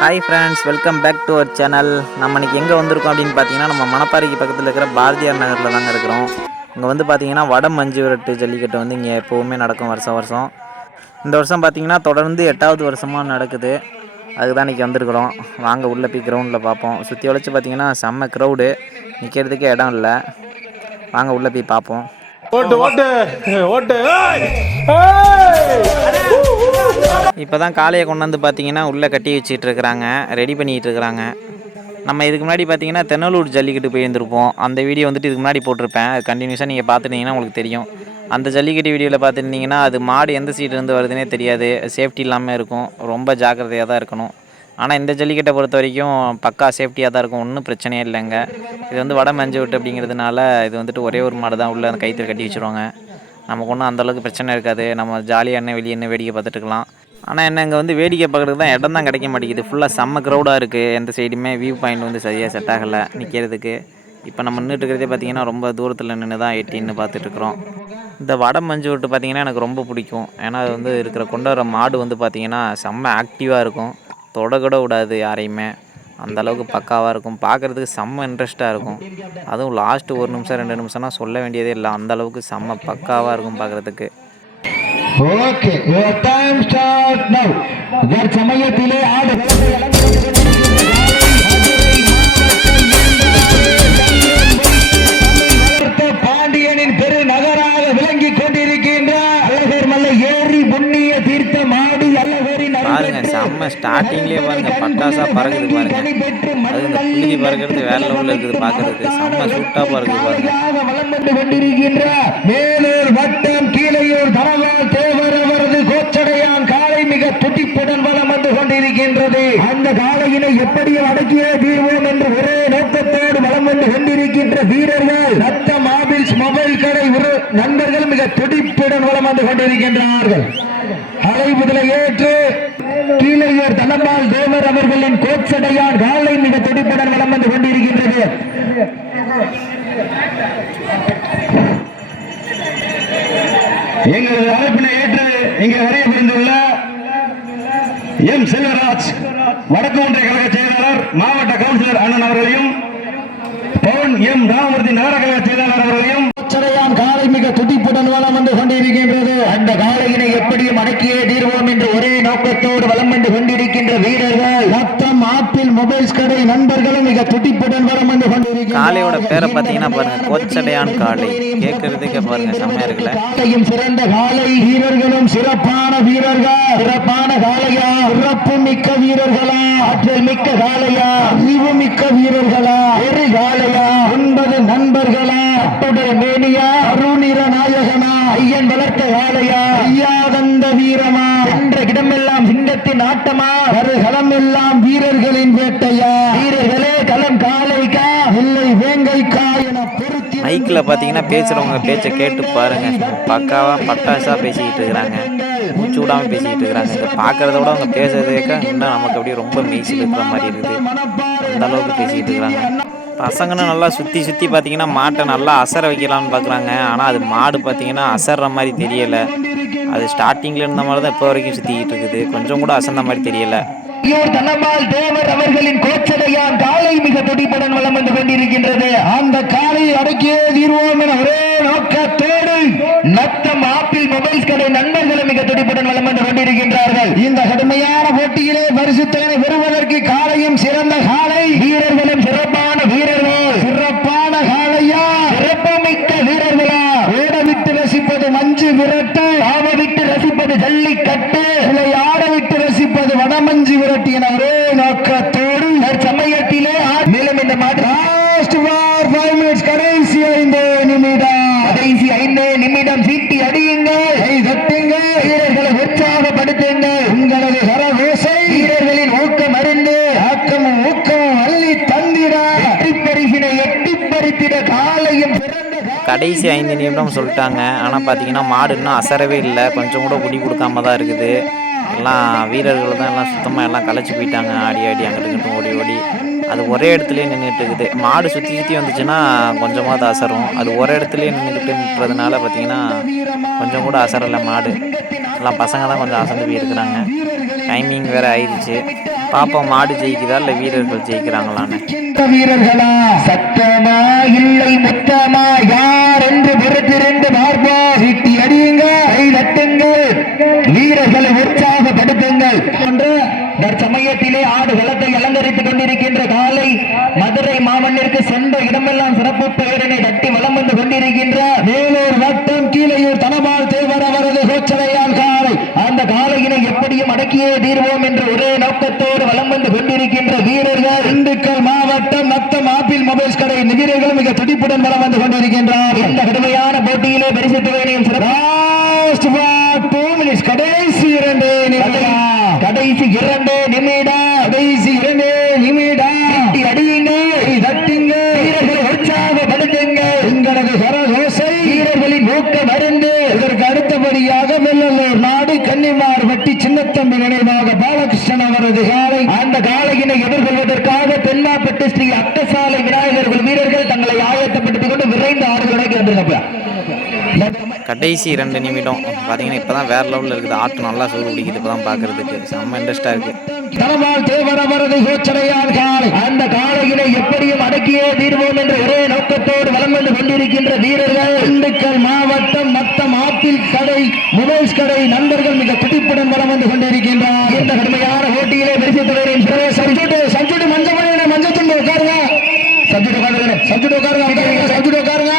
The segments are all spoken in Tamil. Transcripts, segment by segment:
Hi friends welcome back to our channel நம்ம இன்னைக்கு எங்கே வந்திருக்கோம் அப்படின்னு பார்த்தீங்கன்னா நம்ம மணப்பாறைக்கு பக்கத்தில் இருக்கிற பாரதியார் நகரில் தாங்க இருக்கிறோம். இங்கே வந்து பார்த்தீங்கன்னா வட மஞ்சு விரட்டு ஜல்லிக்கட்டு வந்து இங்கே எப்போவுமே நடக்கும் வருஷம் வருஷம். இந்த வருஷம் பார்த்தீங்கன்னா தொடர்ந்து எட்டாவது வருஷமாக நடக்குது. அதுக்கு தான் இன்றைக்கி வந்திருக்கிறோம். வாங்க உள்ளே போய் கிரவுண்டில் பார்ப்போம் சுற்றி வளைச்சு பார்த்தீங்கன்னா செம்ம க்ரௌடு நிற்கிறதுக்கே இடம் இல்லை. வாங்க உள்ளே போய் பார்ப்போம் ஓட்டு ஓட்டு ஓட்டு இப்போ தான் காளையை கொண்டு வந்து பார்த்தீங்கன்னா உள்ளே கட்டி வச்சுட்டு இருக்கிறாங்க ரெடி பண்ணிட்டு இருக்கிறாங்க நம்ம இதுக்கு முன்னாடி பார்த்தீங்கன்னா தென்னலூர் ஜல்லிக்கட்டு போயிருந்திருப்போம். அந்த வீடியோ வந்துட்டு இதுக்கு முன்னாடி போட்டிருப்பேன். அது கண்டினியூஸாக நீங்கள் பார்த்துட்டீங்கன்னா உங்களுக்கு தெரியும். அந்த ஜல்லிக்கட்டு வீடியோவில் பார்த்துருந்தீங்கன்னா அது மாடு எந்த சீட்லேருந்து வருதுன்னே தெரியாது. சேஃப்டி இல்லாமல் இருக்கும். ரொம்ப ஜாக்கிரதையாக தான் இருக்கணும். ஆனால் இந்த ஜல்லிக்கட்டை பொறுத்த வரைக்கும் பக்கா சேஃப்டியாக தான் இருக்கும். ஒன்றும் பிரச்சனையே இல்லைங்க. இது வந்து வட மஞ்சு விட்டு அப்படிங்கிறதுனால இது வந்துட்டு ஒரே ஒரு மாடு தான். உள்ளே அந்த கைத்தில் கட்டி வச்சுருவாங்க. நமக்கு ஒன்றும் அந்தளவுக்கு பிரச்சனை இருக்காது. நம்ம ஜாலியாக என்ன வெளியே என்ன வேடிக்கை பார்த்துட்டுக்கலாம் ஆனால் என்ன இங்கே வந்து வேடிக்கை பார்க்குறதுக்கு தான் இடம் தான் கிடைக்க மாட்டேங்குது. ஃபுல்லாக செம்ம க்ரௌடாக இருக்குது எந்த சைடுமே வியூ பாயிண்ட் வந்து சரியாக செட் ஆகலை நிற்கிறதுக்கு இப்போ நம்ம நின்றுட்டு இருக்கிறதே பார்த்தீங்கன்னா ரொம்ப தூரத்தில் நின்று தான் எட்டின்னு பார்த்துட்ருக்குறோம் இந்த வட மஞ்சு விட்டு பார்த்தீங்கன்னா எனக்கு ரொம்ப பிடிக்கும். ஏன்னா அது வந்து இருக்கிற கொண்டு வர மாடு வந்து பார்த்திங்கன்னா செம்ம ஆக்டிவாக இருக்கும். தொட கூட விடாது யாரையுமே. அந்த அளவுக்கு பக்காவாக இருக்கும். பார்க்குறதுக்கு செம்ம இன்ட்ரெஸ்ட்டாக இருக்கும். அதுவும் லாஸ்ட்டு ஒரு நிமிஷம் ரெண்டு நிமிஷம்னா சொல்ல வேண்டியதே இல்லை. அந்த அளவுக்கு செம்ம பக்காவாக இருக்கும் பார்க்குறதுக்கு ஓகே டைம் ஸ்டார்ட் நவ் சமயத்திலே ஆடு செம்ம ஸ்டார்டிங்லேயே பாருங்கள் பட்டாசா பறக்குது பாருங்கள் அது இந்த புள்ளி பறக்கிறது வேற லெவலில் இருக்குது பார்க்கறதுக்கு. செம்ம சூட்டாக பறக்குது பாருங்கள் ஆக வந்து கொண்டிருக்கின்ற மேலூர் வட்டம் கீழையூர் தனவால் தேவர் அவரது கோச்சடையான் காலை மிக துடிப்புடன் வளம் வந்து கொண்டிருக்கின்றது. அந்த காலையினை எப்படியும் அடக்கியே தீர்வோம் என்று ஒரே நோக்கத்தோடு வளம் வந்து கொண்டிருக்கின்ற வீரர்கள் ரத்த மாபிள்ஸ் மொபைல் கடை ஒரு நண்பர்கள் மிக துடிப்புடன் வளம் வந்து கொண்டிருக்கின்றார்கள். அழைப்புதலை ஏற்று கீழையூர் தனபால் தேவர் அவர்களின் கோச்சடையார் காலை மிக துடிப்புடன் வளம் வந்து கொண்டிருக்கின்றது. எங்களது அழைப்பினை ஏற்று இங்கே வரைய புரிந்துள்ள எம் செல்வராஜ் வடக்கு ஒன்றிய கழக செயலாளர் மாவட்ட கவுன்சிலர் அண்ணன் அவர்களையும் பவன் எம் ராமூர்த்தி நகர கழக செயலாளர் அவர்களையும் காலை மிக துடிப்புடன் வளம் வந்து கொண்டிருக்கின்றது. அந்த காலையினை எப்படியும் அடக்கியே தீர்வோம் என்று நோக்கத்தோடு வலம் வந்து கொண்டிருக்கின்ற வீரர்கள். மொத்தம் ஆப்பிள் மொபைல்ஸ் கடை நண்பர்களும் மிக துடிப்புடன் வலம் வந்து கொண்டிருக்கின்றனர் காளையோட பேரை பார்த்தீங்கன்னா பாருங்க கோச்சடையான் காளை. கேட்கறதுக்கே பாருங்க செம்மையா இருக்குல்ல? காலையும் சிறந்த காலை வீரர்களும் சிறப்பான வீரர்கள். சிறப்பான காளையா? சிறப்பு மிக்க வீரர்களா? ஆற்றல் மிக்க காளையா? அறிவு மிக்க வீரர்களா? ஒரு ஒன்பது நண்பர்களா அட்டுடைய மேனியா அருணிர நாயகனா ஐயன் வளர்த்த காளையா ஐயாதந்த வீரமா என்ற இடமெல்லாம் சிங்கத்தின் ஆட்டமா ஒரு களம் எல்லாம் வீரர்களின் வேட்டையா வீரர்களே களம் காளைக்கா இல்லை வேங்கைக்கா என பொருத்தி மைக்கில் பார்த்தீங்கன்னா பேசுகிறவங்க பேச்சை கேட்டு பாருங்க. பக்காவாக பட்டாசாக பேசிக்கிட்டு இருக்கிறாங்க. மூச்சு விடாமல் பேசிக்கிட்டு இருக்கிறாங்க. இதை பார்க்கறத விட அவங்க பேசுறதை கேட்க இன்னும் நமக்கு அப்படியே ரொம்ப மெய்சில் இருக்கிற மாதிரி இருக்குது. அந்த அளவுக்கு பேசிக்கிட்டு இருக்கிறாங்க. பசங்கன்னு நல்லா சுற்றி சுற்றி பார்த்தீங்கன்னா மாட்டை நல்லா அசர வைக்கலாம்னு பார்க்குறாங்க ஆனால் அது மாடு பார்த்தீங்கன்னா அசர்ற மாதிரி தெரியலை. அது ஸ்டார்டிங்கில் இருந்த மாதிரி தான் இப்போ வரைக்கும் சுற்றிக்கிட்டு இருக்குது. கொஞ்சம் கூட அசந்த மாதிரி தெரியலை. ஐயோர் தேவர் அவர்களின் கோச்சடையால் காலை மிக துடிப்புடன் வளம் வந்து கொண்டிருக்கின்றது. அந்த காலை அடக்கியே தீர்வோம் என ஒரே நோக்கத்தோடு நத்தம் ஆப்பிள் மொபைல்ஸ் கடை நண்பர்களும் மிக துடிப்புடன் வளம் வந்து கொண்டிருக்கின்றார்கள். இந்த கடுமையான போட்டியிலே பரிசுத்தனை பெறுவதற்கு காலையும் சிறந்த கால வீரர்களும் சிறப்பான வீரர்கள் சிறப்பான காலையா சிறப்புமிக்க வீரர்களா ஓட விட்டு ரசிப்பது மஞ்சு விரட்டு ஆவ விட்டு ரசிப்பது ஜல்லிக்கட்டு விளையாட விட்டு ரசிப்பது வடமஞ்சு விரட்டு என ஒரே நோக்கத்தோடு சமயத்திலே மேலும் இந்த மாதிரி லாஸ்ட் ஃபார் ஃபைவ் மினிட்ஸ் கடைசி ஐந்து நிமிடம் கடைசி ஐந்து நிமிடம் சீட்டி அடியுங்கள் கை தட்டுங்கள் வீரர்களை உற்சாகப்படுத்துங்கள் உங்களது கரவேசை வீரர்களின் ஊக்கம் அறிந்து ஆக்கமும் ஊக்கமும் அள்ளி தந்திட வெற்றி பரிசினை எட்டி பறித்திட காலையும் சிறந்த கா- கடைசி ஐந்து நிமிடம் சொல்லிட்டாங்க. ஆனால் பார்த்தீங்கன்னா மாடு இன்னும் அசரவே இல்லை. கொஞ்சம் கூட குடி கொடுக்காம தான் இருக்குது. எல்லாம் வீரர்கள் தான் எல்லாம் சுத்தமாக எல்லாம் களைச்சி போயிட்டாங்க. ஆடி ஆடி அங்கிட்டு இங்கிட்டும் ஓடி ஓடி. அது ஒரே இடத்துலேயே நின்றுட்டு இருக்குது. மாடு சுற்றி சுற்றி வந்துச்சுன்னா கொஞ்சமாவது அசரும். அது ஒரே இடத்துலேயே நின்றுட்டு நின்றதுனால பார்த்தீங்கன்னா கொஞ்சம் கூட அசரலை மாடு. எல்லாம் பசங்க தான் கொஞ்சம் அசந்து போயிருக்கிறாங்க. டைமிங் வேறு ஆயிடுச்சு. பாப்பா மாடு ஜெயிக்குதா? இல்லை வீரர்கள் ஜெயிக்கிறாங்களான்னு. இருக்கின்ற வீரர்களா சத்தமா இல்லை முத்தமா? யார் என்று பொறுத்திருந்து பார்ப்போம் சீட்டி அடியுங்க. கை தட்டுங்கள். வீரர்களை உற்சாகப்படுத்துங்கள். தற்சமயத்திலே ஆடு களத்தை அலங்கரித்துக் கொண்டிருக்கின்ற காலை மதுரை மாமன்னிற்கு சென்ற இடமெல்லாம் சிறப்பு பெயரினை தட்டி வலம் வந்து கொண்டிருக்கின்ற வேலூர் வட்டம் கீழையூர் தனபால் தேவர் அவரது கோச்சலையால் காலை. அந்த காலையினை எப்படியும் அடக்கியே தீர்வோம் என்ற ஒரே நோக்கத்தோடு வலம் வந்து கொண்டிருக்கின்ற வீரர்கள் திண்டுக்கல் மாவட்டம் நத்தம் ஆப்பிள் மொபைல்ஸ் கடை வீரர்கள் மிக துடிப்புடன் வலம் வந்து கொண்டிருக்கின்றார் இந்த கடுமையான போட்டியிலே பரிசு தொகையினையும் சிறப்பு கடைசி இரண்டு நிமிடம் கடைசி இரண்டு நிமிடம் கடைசி இரண்டு நிமிடம் தட்டி அடியுங்க தட்டுங்க வீரர்களை உற்சாகப்படுத்துங்க உங்களது கரகோசை வீரர்களின் ஊக்க மருந்து இதற்கு அடுத்தபடியாக வெள்ளலூர் நாடு கன்னிமார் வட்டி சின்னத்தம்பி நினைவாக பாலகிருஷ்ணன் அவரது காலை அந்த காலையினை எதிர்கொள்வதற்காக தென்னாப்பட்டு ஸ்ரீ அக்கசாலை விநாயகர்கள் வீரர்கள் தங்களை ஆயத்தப்படுத்திக் கொண்டு விரைந்து ஆடுகளை கேட்டிருந்தப்ப கடைசி இரண்டு நிமிடம். பார்த்தீங்கன்னா இப்போ தான் வேறு லெவலில் இருக்குது. ஆட்டம் நல்லா சூடு பிடிக்குது. இப்போ தான் பார்க்குறதுக்கு செம்ம இன்ட்ரெஸ்டாக இருக்குது தனபால் தேவர் அவரது அந்த காலையினை எப்படியும் அடக்கியே தீர்வோம் என்ற ஒரே நோக்கத்தோடு வலம் வந்து கொண்டிருக்கின்ற வீரர்கள். திண்டுக்கல் மாவட்டம் மத்தம் ஆப்பிள் கடை மொபைல்ஸ் கடை நண்பர்கள் மிக துடிப்புடன் வலம் வந்து கொண்டிருக்கின்றார். இந்த கடுமையான போட்டியிலே பரிசு தலைவரின் சஞ்சுட்டு சஞ்சுட்டு மஞ்சள் மஞ்சள் துண்டு உட்காருங்க சஞ்சுட்டு உட்காருங்க சஞ்சுட்டு உட்காருங்க சஞ்சுட்டு உட்காருங்க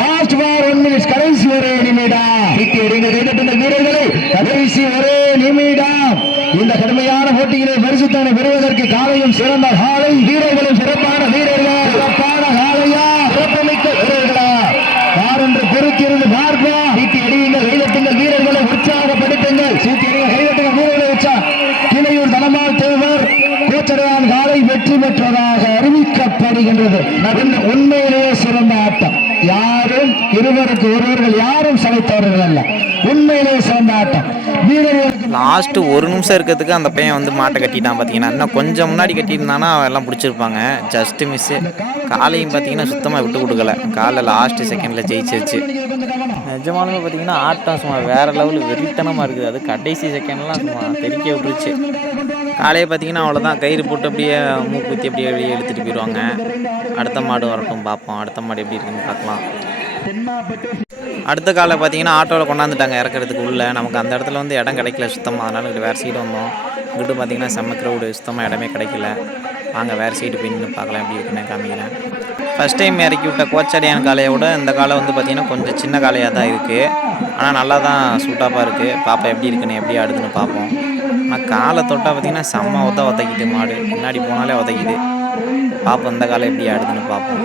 லாஸ்ட் பார் ஒன் மினிட்ஸ் கடைசி ஒரே நிமிடம் சிட்டி அடிங்க கைதட்டுங்க வீரர்களை கடைசி ஒரே நிமிடம் இந்த கடுமையான போட்டியிலே பரிசுத்தானை பெறுவதற்கு காலையும் சிறந்த காலை. வீரர்களும் சிறப்பான வீரர்களா. சிறப்பான காலையா? சிறப்புமிக்க வீரர்களா? யார் என்று பொறுத்திருந்து பார்ப்போம். சீட்டி அடியுங்கள் கைதட்டுங்கள் வீரர்களை உற்சாகப்படுத்துங்கள். சீட்டி அடிங்க கைதட்டுங்கள் வீரர்களை உற்சா கிளையூர் தனமால் தேவர் கோச்சடையான் காலை வெற்றி பெற்றதாக அறிவிக்கப்படுகின்றது. நகர்ந்த உண்மையிலேயே சிறந்த ஆட்டம். யாரும் இருவருக்கு ஒருவர்கள் யாரும் சளைத்தவர்கள் அல்ல. உண்மையிலேயே சிறந்த ஆட்டம். வீரர்கள் லாஸ்ட்டு ஒரு நிமிஷம் இருக்கிறதுக்கு அந்த பையன் வந்து மாட்டை கட்டிட்டான் பார்த்தீங்கன்னா. இன்னும் கொஞ்சம் முன்னாடி கட்டியிருந்தானா அவன் எல்லாம் பிடிச்சிருப்பாங்க. ஜஸ்ட்டு மிஸ்ஸு காலையும் பார்த்தீங்கன்னா சுத்தமாக விட்டு கொடுக்கல. காலை லாஸ்ட்டு செகண்டில் ஜெயிச்சிருச்சு. நிஜமானமே பார்த்தீங்கன்னா ஆட்டம் சும்மா வேறு லெவலில் வெறித்தனமாக இருக்குது. அது கடைசி செகண்ட்லாம் சும்மா தெரிக்க விட்டுருச்சு. காலையே பார்த்தீங்கன்னா அவ்வளோதான் கயிறு போட்டு அப்படியே மூக்குத்தி அப்படியே வெளியே எடுத்துகிட்டு போயிடுவாங்க அடுத்த மாடு வரட்டும் பார்ப்போம். அடுத்த மாடு எப்படி இருக்குன்னு பார்க்கலாம். அடுத்த காலை பார்த்தீங்கன்னா ஆட்டோவில் கொண்டாந்துட்டாங்க. இறக்குறதுக்கு உள்ளே. நமக்கு அந்த இடத்துல வந்து இடம் கிடைக்கல சுத்தமாக அதனால் இங்கே வேறு சீடு வந்தோம். இங்கிட்டு பார்த்தீங்கன்னா செம்ம க்ரௌடு சுத்தமாக இடமே கிடைக்கல. வாங்க வேறு சீட்டு போய் நின்று பார்க்கலாம் எப்படி இருக்குன்னு காமிக்கிறேன். ஃபஸ்ட் டைம் இறக்கி விட்ட கோச்சடியான் காளையை விட இந்த காலை வந்து பார்த்திங்கன்னா கொஞ்சம் சின்ன காளையாக தான் இருக்குது ஆனால் நல்லா தான் சூட்டாப்பாக இருக்குது பாப்பா எப்படி இருக்குன்னு எப்படி ஆடுதுன்னு பார்ப்போம். ஆனால் காலை தொட்டால் பார்த்திங்கன்னா செம்ம ஒத்த உதைக்குது மாடு. முன்னாடி போனாலே உதைக்குது பாப்பா இந்த காலை எப்படி ஆடுதுன்னு பார்ப்போம்.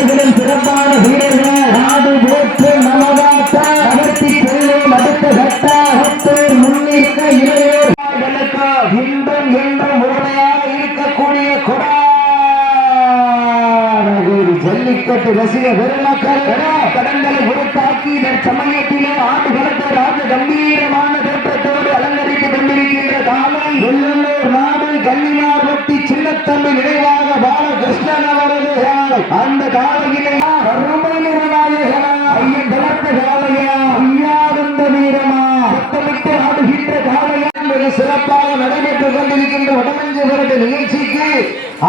வீரர்களின் சிறப்பான வீரர்கள் நாடு போற்று நமதாத்தா அகர்த்தி செல்லும் அடுத்த கட்ட ஒத்தோர் முன்னிற்க இளையோர்களுக்கு இன்பம் என்றும் உறுதியாக இருக்கக்கூடிய கொடாநகர் ஜல்லிக்கட்டு ரசிக பெருமக்கள் கடன்களை உருத்தாக்கி சமயத்திலே ஆண்டு களத்தை ராஜ கம்பீரமான தோற்றத்தோடு அலங்கரித்து கொண்டிருக்கின்ற காலம் வெள்ளூர் நாடு கன்னிமார் வெட்டி சின்னத்தம்பி நினைவாக பாலகிருஷ்ணன் அவரது அந்த காலையிலே சிறப்பாக நடைபெற்றுக் கொண்டிருக்கின்ற வடமஞ்சபுரத்து நிகழ்ச்சிக்கு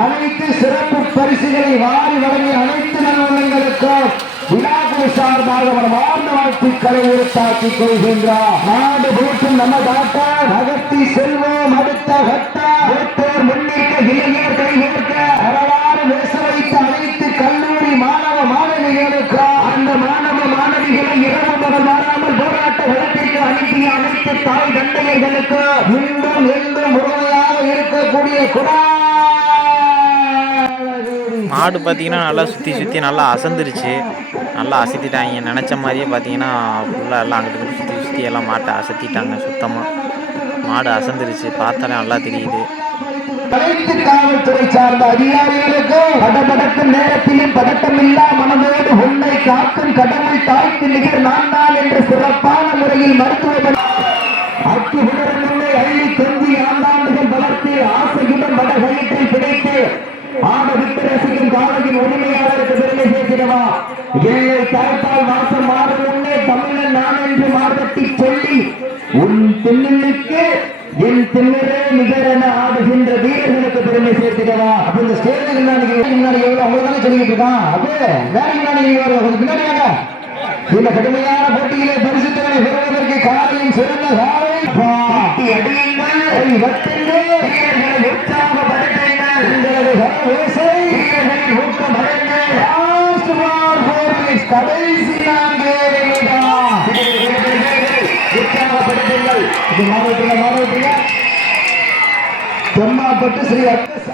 அனைத்து சிறப்பு பரிசுகளை வாரி வழங்கிய அனைத்து நலவளங்களுக்கும் விழாக்குழு சார்பாக வாழ்ந்த வாழ்த்துக்களை உறுத்தாக்கிக் கொள்கின்றார். நாடு போற்றும் நம்ம தாத்தா நகர்த்தி செல்வோம் அடுத்த கட்டா. இளைஞர் கைகேற்க அனைத்து தாய் தந்தையர்களுக்கு இன்றும் என்றும் முழுமையாக இருக்கக்கூடிய குடா மாடு பார்த்தீங்கன்னா நல்லா சுற்றி சுற்றி நல்லா அசந்துருச்சு. நல்லா அசத்திட்டாங்க. நினச்ச மாதிரியே பார்த்தீங்கன்னா ஃபுல்லாக எல்லாம் அங்கிட்டு சுற்றி சுற்றி எல்லாம் மாட்டை அசத்திட்டாங்க சுத்தமாக மாடு அசந்துருச்சு. பார்த்தாலே நல்லா தெரியுது. அனைத்து காவல்துறை சார்ந்த அதிகாரிகளுக்கும் படபடக்கும் நேரத்திலும் பதட்டமில்லா மனதோடு உன்னை காக்கும் கடவுள் தாய்க்கு நிகர் நான் தான் என்று சிறப்பான முறையில் மருத்துவமனை அக்கு உணரும் உன்னை அள்ளி கொஞ்சி ஆண்டாண்டுகள் வளர்த்து ஆசையுடன் வடகழித்தை வயிற்றை பிடித்து ஆட ரசிக்கும் காலையின் உரிமையாளருக்கு பெருமை சேர்க்கிறவா? ஏழை தரத்தால் வாசம் மாறும் உன்னே தமிழன் நான் என்று மார்பட்டி சொல்லி உன் திண்ணுக்கு என் திமிரே நிகரென ஆடுகின்ற வீரர்களுக்கு பெருமை சேர்த்துக்கவா? அப்ப இந்த ஸ்டேஜ் முன்னாடி எவ்வளவு அவங்க தானே சொல்லிட்டு இருக்கான் அப்படியே வேற முன்னாடி கொஞ்சம் பின்னாடி இந்த கடுமையான போட்டியிலே பரிசுத்தனை பெறுவதற்கு காலையும் சிறந்த காலை அடியுங்கள் கை வட்டுங்கள் வீரர்களை உற்சாகப்படுத்துங்கள் உங்களது கரவேசை வீரர்களின் ஊக்கம் அடைங்கள் லாஸ்ட் பால் ஃபோர் மினிட்ஸ் கடைசி நான்கு நிமிடம் உற்சாகப்படுத்துங்கள் இது மாவட்டங்க மாவட்டங்க தெம்மாப்பட்டு ஸ்ரீ அட்ட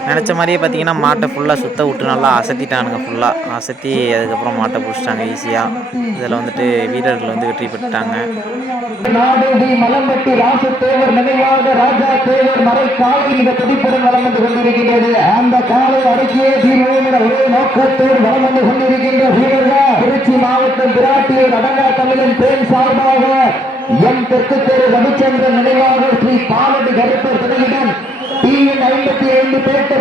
நினச்ச மாதிரியே பார்த்தீங்கன்னா மாட்டை ஃபுல்லாக சுத்த விட்டு நல்லா அசத்திட்டானுங்க ஃபுல்லாக அசத்தி அதுக்கப்புறம் மாட்டை பிடிச்சிட்டாங்க ஈஸியாக இதில் வந்துட்டு வீரர்கள் வந்து வெற்றி பெற்றுட்டாங்க. நாடோடி மலம்பட்டி ராசத்தேவர் நினைவாக வந்து கொண்டிருக்கின்ற வீரர்கள் திருச்சி மாவட்டம் பிராட்டியூர் அடங்கா தமிழின் பேர் சார்பாக எம் தெற்கு தெரு ரவிச்சந்திரன் நினைவாளர் ஸ்ரீ பாலடி கருப்பர் துணையுடன் டிஎன் ஐம்பத்தி ஐந்து பேட்ட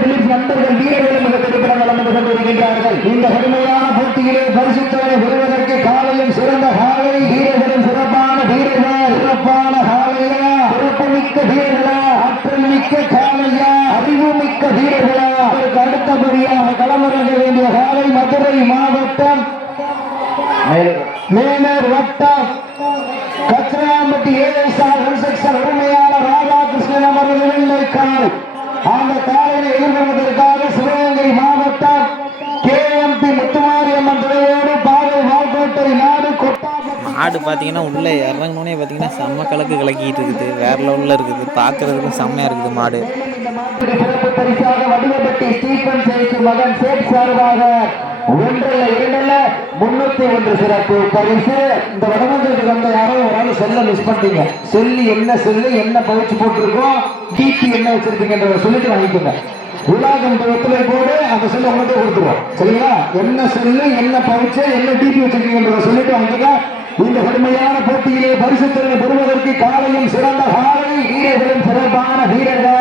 நண்பர்கள் கொண்டிருக்கின்றார்கள். இந்த கடுமையான போட்டியிலே பரிசுத்தவனை பெறுவதற்கு சிறந்த காலை வீரர்களும் சிறப்பான வீரர்கள். சிறப்பான காலையா சிறப்புமிக்க வீரர்களா? ஆற்றல் மிக்க காலையா? அறிவுமிக்க வீரர்களா? அடுத்தபடியாக களமிறங்க வேண்டிய காலை மதுரை மாவட்டம் மேனர் வட்டம். கச்சராம்பட்டி ஏஎஸ்ஆர் கன்ஸ்ட்ரக்ஷன் உரிமையாளர் ராதாகிருஷ்ணன் அவர்கள் வெள்ளைக்கால் அந்த காலையை எதிர்கொள்வதற்காக சிவகங்கை மாவட்டம் கேஎம்பி முத்துமாரியம்மன் துறையோடு பாதை வால்கோட்டை நாடு மாடு பார்த்தீங்கன்னா உள்ளே இறங்கினோடனே பார்த்தீங்கன்னா செம்ம கலக்கு கலக்கிட்டு இருக்குது. வேற லெவலில் இருக்குது. பார்க்குறதுக்கும் செம்மையாக இருக்குது மாடு. சிறப்பு பரிசாக வடிவப்பட்டி ஸ்டீபன் சேச்சு மகன் சேட் சார்பாக ஒன்றல்ல இரண்டல்ல முன்னூத்தி ஒன்று சிறப்பு பரிசு. இந்த வடமந்திரத்துக்கு வந்த யாரோ ஒரு ஆள் செல்ல மிஸ் பண்ணிட்டீங்க. செல்லு என்ன செல்லு என்ன பவுச்சு போட்டிருக்கோம் டிபி என்ன வச்சிருக்கீங்கன்றத சொல்லிட்டு வாங்கிக்கோங்க உலாகம் ஒத்துழை அந்த செல்லு உங்கள்கிட்ட கொடுத்துருவோம். சரிங்களா? என்ன செல்லு என்ன பவுச்சு என்ன டிபி வச்சிருக்கீங்கன்றத சொல்லிட்டு வாங்கிக்கோங்க இந்த கடுமையான போட்டியிலே பரிசு திறனை பெறுவதற்கு காலையும் சிறந்த காலை வீரர்களும் சிறப்பான வீரர்கள்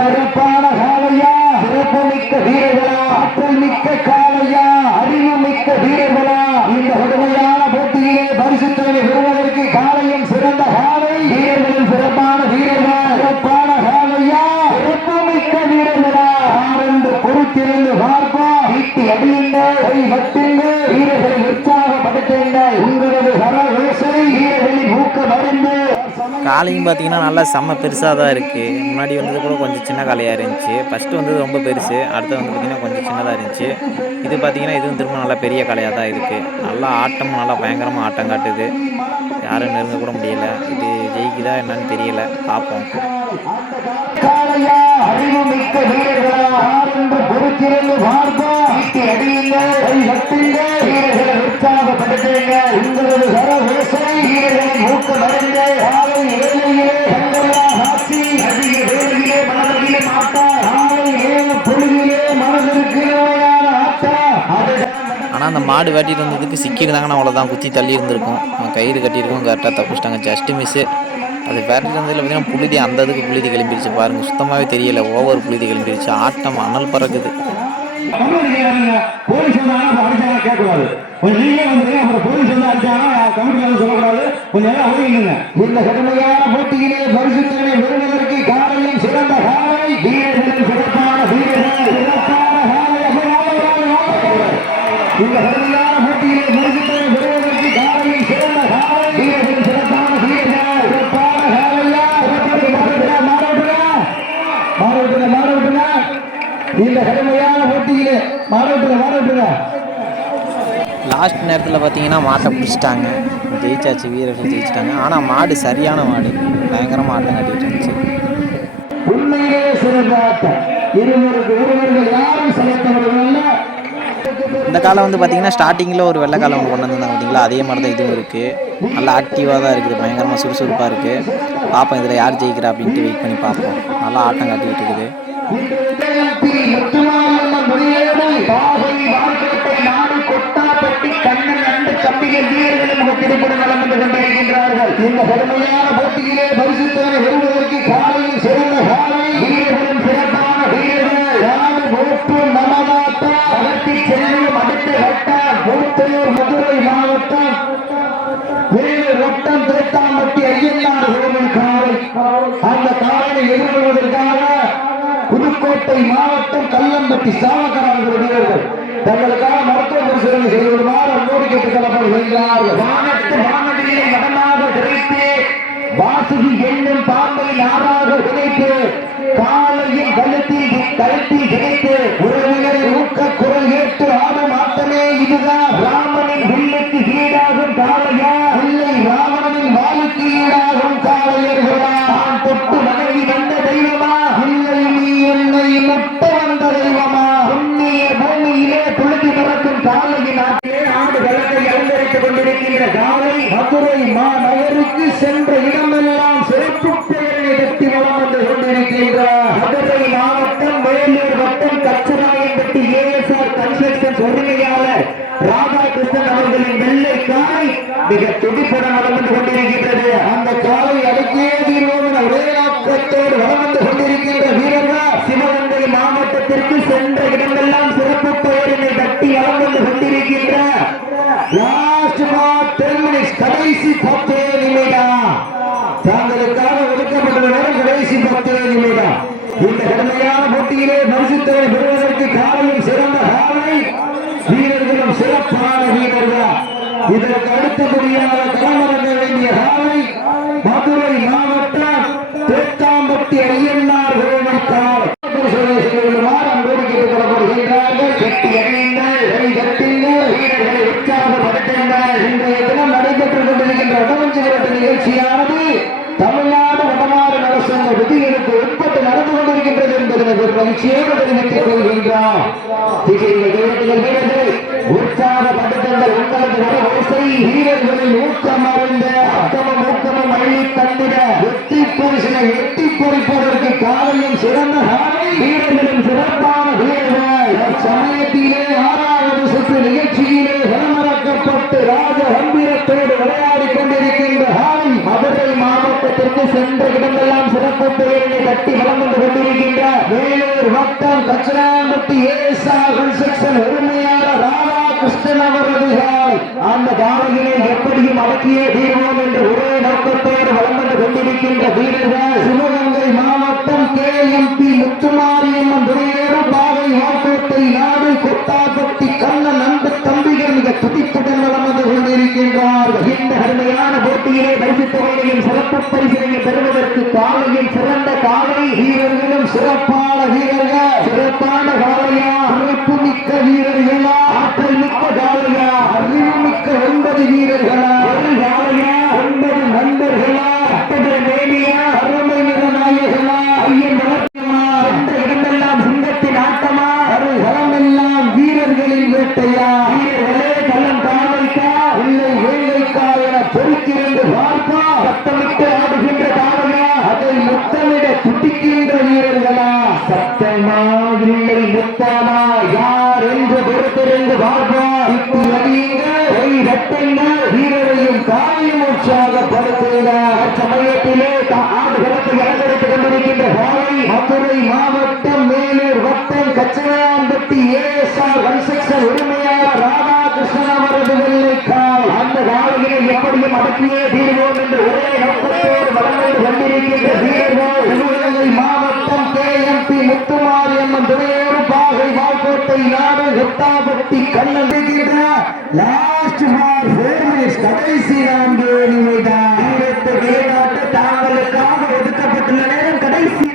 அறிவு மிக்க வீரர்களா இந்த கடுமையான போட்டியிலே பரிசு பெறுவதற்கு காலையும் சிறந்த காலை வீரர்களின் சிறப்பான வீரர்கள். சிறப்பான காலையா சிறப்பு மிக்க வீரர்களா. ஆனந்த பொறுத்திருந்து பார்ப்போம். வீட்டு அடியுங்கள். கை வட்டுங்கள் வீரர்களை உற்சாகப்படுத்துங்கள். உங்களது கரவேசை வீரர்களின் ஊக்க மருந்து காலையும் பார்த்தீங்கன்னா நல்லா செம்ம பெருசாக தான் இருக்குது முன்னாடி வந்தது கூட கொஞ்சம் சின்ன காலையாக இருந்துச்சு. ஃபஸ்ட்டு வந்தது ரொம்ப பெருசு. அடுத்து வந்து பார்த்திங்கன்னா கொஞ்சம் சின்னதாக இருந்துச்சு. இது பார்த்தீங்கன்னா இதுவும் திரும்ப நல்லா பெரிய கலையாக தான் இருக்குது நல்லா ஆட்டம் நல்லா பயங்கரமாக ஆட்டம் காட்டுது. யாரும் நெருங்க கூட முடியல. இது ஜெயிக்குதா என்னன்னு தெரியல. பார்ப்போம் காளையா ஆனால் அந்த மாடு வெட்டிட்டு வந்ததுக்கு சிக்கியிருந்தாங்கன்னா அவ்வளோதான் குத்தி தள்ளி இருந்திருக்கும். கயிறு கட்டியிருக்கும் கரெக்டாக தப்பிச்சிட்டாங்க. ஜஸ்ட்டு மிஸ்ஸு அது வெட்டிட்டு வந்ததில் பார்த்தீங்கன்னா புழுதி அந்த இதுக்கு புழுதி கிளம்பிடுச்சு பாருங்கள் சுத்தமாகவே தெரியல. ஓவர் புழுதி கிளம்பிடுச்சு ஆட்டம் அனல் பறக்குது. கம்யூனிட்டி கேட்குறாங்க லாஸ்ட் நேரத்தில் பார்த்தீங்கன்னா மாட்டை பிடிச்சிட்டாங்க. ஜெயிச்சாச்சு வீரர்கள் ஜெயிச்சிட்டாங்க. ஆனால் மாடு சரியான மாடு. பயங்கரமாக ஆட்டம் கட்டிட்டு இருந்துச்சு. உண்மையிலே சிறந்த ஆட்டம். இருவருக்கு ஒருவர்கள் யாரும் செலுத்தவர்கள் அல்ல. இந்த காலம் வந்து பார்த்தீங்கன்னா ஸ்டார்டிங்கில் ஒரு வெள்ளை காலம் கொண்டு வந்தாங்க பார்த்தீங்களா அதே மாதிரி தான் இதுவும் இருக்குது நல்லா ஆக்டிவாக தான் இருக்குது. பயங்கரமாக சுறுசுறுப்பாக இருக்குது பார்ப்போம் இதில் யார் ஜெயிக்கிறா அப்படின்ட்டு வெயிட் பண்ணி பார்ப்போம் நல்லா ஆட்டம் காட்டிக்கிட்டு இருக்குது. கண்ணன் அண்டு தம்பிகள் வீரர்களும் முகத்திருப்பது நடந்து கொண்டிருக்கின்றார்கள். இந்த கடுமையான போட்டியிலே பரிசுத்தனை பெறுவதற்கு காலையில் சிறந்த காலை. வீரர்களும் சிறப்பான வீரர்கள். யாரு ஓட்டு நமதாட்டம் அகத்தி செல்லும் அடுத்த வட்டம். மூத்தூர் மதுரை மாவட்டம். வேலூர் வட்டம் தேத்தாம்பட்டி ஐயனார் கோவில் காலை. அந்த காலையை எதிர்கொள்வதற்கு புதுக்கோட்டை மாவட்டம் கல்லம்பட்டி வீரர்கள். தங்களுக்காக மருத்துவ பரிசோதனை செய்து விடுமாறு அன்போடு கேட்டுக் கொள்ளப்படுகிறார்கள் வானத்து வானதியை வடமாக விரைத்து வாசுகி என்னும் பாம்பை யாராக உதைத்து காலையில் கழுத்தில் கழுத்தில் விதைத்து உறவினரை ஊக்க குரல் கேட்டு ஆடும் பறக்கும் நாட்டிலே ஆண்டு வழக்கை அலங்கரித்துக் கொண்டிருக்கின்ற காலை மதுரை மாநகருக்கு சென்ற இடமெல்லாம் சிறப்பு பெயரை எடுத்து வளம் வந்து கொண்டிருக்கின்றார். மதுரை மாவட்டம் வேலூர் வட்டம் கச்சராயம்பட்டி ஏஎஸ்ஆர் கன்ஸ்ட்ரக்ஷன் உரிமையாளர் ராதாகிருஷ்ணன் அவர்களின் வெள்ளை காய் மிக துடிப்புடன் நடந்து கொண்டிருக்கின்றது. அந்த காலை அடக்கியே தீர்வோம் என ஒரே நோக்கத்தோடு வளம் வந்து கொண்டிருக்கின்ற வீரர்கள் மாவட்டத்திற்கு சென்ற இடமெல்லாம் சிறப்பு பெயரினை தட்டி வளம் கொண்டிருக்கின்ற லாஸ்ட் டென் மினிட்ஸ் கடைசி பத்தே நிமிடம். தாங்களுக்காக ஒதுக்கப்பட்டுள்ள நேரம் கடைசி பத்தே நிமிடம். இந்த கடுமையான போட்டியிலே பரிசுத்தவரை பெறுவதற்கு காலையும் சிறந்த காலை. வீரர்களும் சிறப்பான வீரர்கள். இதற்கு அடுத்தபடியாக களமிறங்க வேண்டிய காலை. மதுரை மாவட்டம் நிகழ்ச்சியானது தமிழ்நாடு வடமாறு நலசங்க விதிகளுக்கு உட்பட்டு நடந்து கொண்டிருக்கின்றது என்பதனை ஒரு மகிழ்ச்சியோடு தெரிவித்துக் கொள்கின்றோம் திசைகள் வீரர்கள் வீரர்கள் உங்களது வர வரிசை வீரர்களின் ஊக்க மாவட்டத்திற்கு சென்ற இடமெல்லாம் சிறப்பு பெயரினை கட்டி வளம் வந்து கொண்டிருக்கின்ற வேலூர் வட்டம் கச்சனாம்பட்டி ஏசா கன்ஸ்ட்ரக்ஷன் உரிமையாளர் ராதாகிருஷ்ணன் அவரது அந்த காலையினை எப்படியும் அடக்கியே தீர்வோம் என்று ஒரே நோக்கத்தோடு வளம் வந்து கொண்டிருக்கின்ற வீரர்கள் சிவகங்கை மாவட்டம் கே எம் எம்பி முத்துமாரியம்மன் துணையோடு பாவை மாவட்டத்தை நாடு கொட்டாப்பட்டி பரிசு சிறப்பு பரிசனையை பெறுவதற்கு காலையில் சிறந்த காலை வீரர்களும் சிறப்பான வீரர்கள். சிறப்பான காலையா? சிறப்பு மிக்க வீரர்களா? ஆற்றல் மிக்க காலையா? அறிவு மிக்க ஒன்பது வீரர்களா? ஒரு காலையா? ஒன்பது நண்பர்களா? அத்தகைய மேனியா? அருமை நிறநாயகனா? வீரரையும் காயம் உற்சாகப்படுத்துகிறார் சமயத்திலே தா- ஆடுகளத்தை அலங்கரித்துக் கொண்டிருக்கின்ற காலை மதுரை மாவட்டம் மேலூர் வட்டம் கச்சனாம்பட்டி ஏஎஸ்ஆர் கன்ஸ்ட்ரக்ஷன் உரிமையாளர் ராதாகிருஷ்ணன் அவரது வெள்ளைக்கால். அந்த காலையினை எப்படியும் அடக்கியே தீர்வோம் என்று ஒரே நோக்கத்தோடு வளர்ந்து கொண்டிருக்கின்ற வீரர்கள். சிவகங்கை மாவட்டம் கேஎம்பி முத்துமாரியம்மன் துணையோடு கோட்டை நாடு Othapatti Kannan last for four minutes கடைசி நான்கு நிமிடம். விளையாட்டு தாங்களுக்காக ஒதுக்கப்பட்டுள்ள நேரம் கடைசி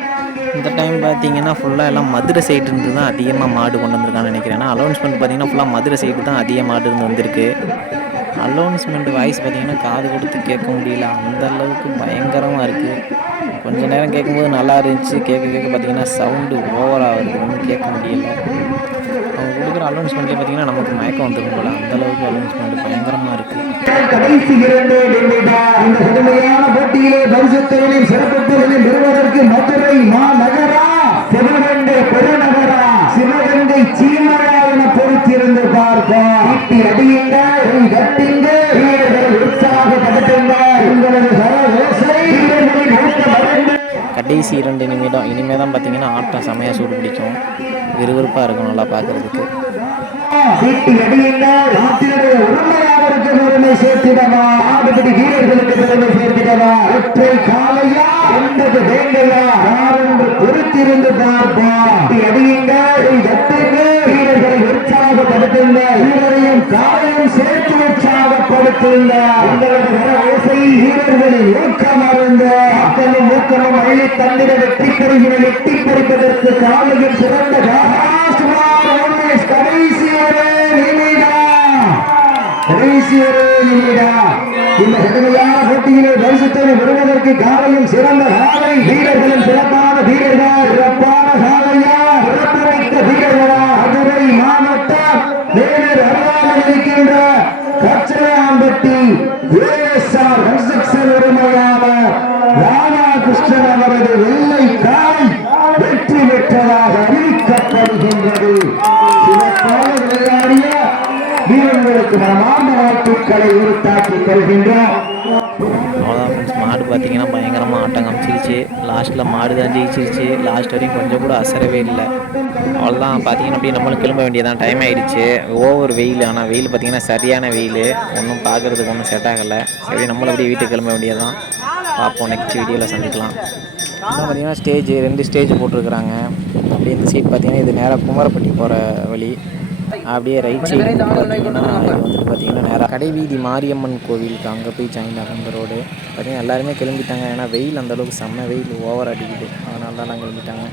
இந்த டைம் பார்த்தீங்கன்னா ஃபுல்லாக எல்லாம் மதுரை சைடு இருந்து தான் அதிகமாக மாடு கொண்டு வந்திருக்கான்னு நினைக்கிறேன். ஆனால் அலௌன்ஸ்மெண்ட் பார்த்தீங்கன்னா ஃபுல்லாக மதுரை சைடு தான் அதிக மாடு இருந்து வந்திருக்கு. அலௌன்ஸ்மெண்ட் வாய்ஸ் பார்த்தீங்கன்னா காது கொடுத்து கேட்க முடியல. அந்த அளவுக்கு பயங்கரமாக இருக்குது கொஞ்ச நேரம் கேட்கும்போது நல்லா இருந்துச்சு. கேட்க கேட்க பார்த்தீங்கன்னா சவுண்டு ஓவராக வருது. ஒன்றும் கேட்க முடியல. கொடுக்குற அலௌன்ஸ்மெண்ட்லேயே பார்த்தீங்கன்னா நமக்கு மயக்கம் வந்துடும் போல. அந்த அளவுக்கு அலௌன்ஸ்மெண்ட் பயங்கரமாக இருக்குது மதுரை மாநகரா? சிவகங்கை பெருநகரா? சிவகங்கை சீமரா என பொறுத்திருந்து பார்ப்போம். இட்டி அடியுங்கள் கட்டுங்கள் வீரர்கள் உற்சாகப்படுத்துங்கள். உங்களது கடைசி இரண்டு நிமிடம். இனிமேல் தான் பார்த்தீங்கன்னா ஆட்டம் செமையாக சூடு பிடிக்கும். விறுவிறுப்பாக இருக்கும் நல்லா பார்க்குறதுக்கு. சீட்டி பொறுத்திருந்து பார்ப்பா. அடியுங்கள் எட்டுக்கு வீரர்களை உற்சாகப்படுத்துங்கள் வீரரையும் காலையும் சேர்த்து உற்சாகப்படுத்துங்கள் உங்களது வர ஓசை வீரர்களின் மக்களும் ஊக்கமும் அள்ளி தந்திர வெற்றி பெறுகிற வெற்றி பெறுவதற்கு காலையும் சிறந்த இந்த கடுமையான போட்டியிலே பரிசுத்தனை பெறுவதற்கு காலையும் சிறந்த காலை. வீரர்களும் சிறப்பான வீரர்கள். சிறப்பான காலையா? சிறப்பு வைத்த வீரர்களா? மதுரை மாவட்டம் வேலூர் அருகாமல் இருக்கின்ற கச்சலாம்பட்டி ஏஎஸ்ஆர் கன்ஸ்ட்ரக்ஷன் உரிமையாளர் ராதாகிருஷ்ணன் அவரது வெள்ளை காலை வெற்றி பெற்றதாக அறிவிக்கப்படுகின்றது. சிறப்பாக விளையாடிய வீரர்களுக்கு வாழ்த்துக்களை உறுத்தாக்கி தருகின்றோம். அவ்வளோதான் ஃப்ரெண்ட்ஸ் மாடு பார்த்தீங்கன்னா பயங்கரமாக ஆட்டம் காமிச்சிருச்சு லாஸ்ட்டில் மாடு தான் ஜெயிச்சிருச்சு. லாஸ்ட் வரையும் கொஞ்சம் கூட அசரவே இல்லை. அவ்வளோதான் பார்த்தீங்கன்னா அப்படியே நம்மளும் கிளம்ப வேண்டியதான் டைம் ஆயிடுச்சு. ஓவர் வெயில். ஆனால் வெயில் பார்த்தீங்கன்னா சரியான வெயில். ஒன்றும் பார்க்குறதுக்கு ஒன்றும் செட் ஆகலை. சரி நம்மளும் அப்படியே வீட்டுக்கு கிளம்ப வேண்டியதான் பார்ப்போம். நெக்ஸ்ட் வீடியோவில் சந்திக்கலாம். அப்புறம் பார்த்தீங்கன்னா ஸ்டேஜ் ரெண்டு ஸ்டேஜ் போட்டிருக்கிறாங்க. அப்படியே இந்த சீட் பார்த்தீங்கன்னா இது நேராக குமரப்பட்டி போகிற வழி. அப்படியே ரைட் சைடு பார்த்தீங்கன்னா வந்துட்டு பார்த்தீங்கன்னா நேராக கடைவீதி மாரியம்மன் கோவிலுக்கு அங்கே போய் ஜாயின் ஆகும் இந்த ரோடு பார்த்தீங்கன்னா எல்லாருமே கிளம்பிட்டாங்க. ஏன்னா வெயில் அந்த அளவுக்கு செம்ம வெயில் ஓவர் அடிக்குது. அதனால தான் எல்லாம் கிளம்பிட்டாங்க.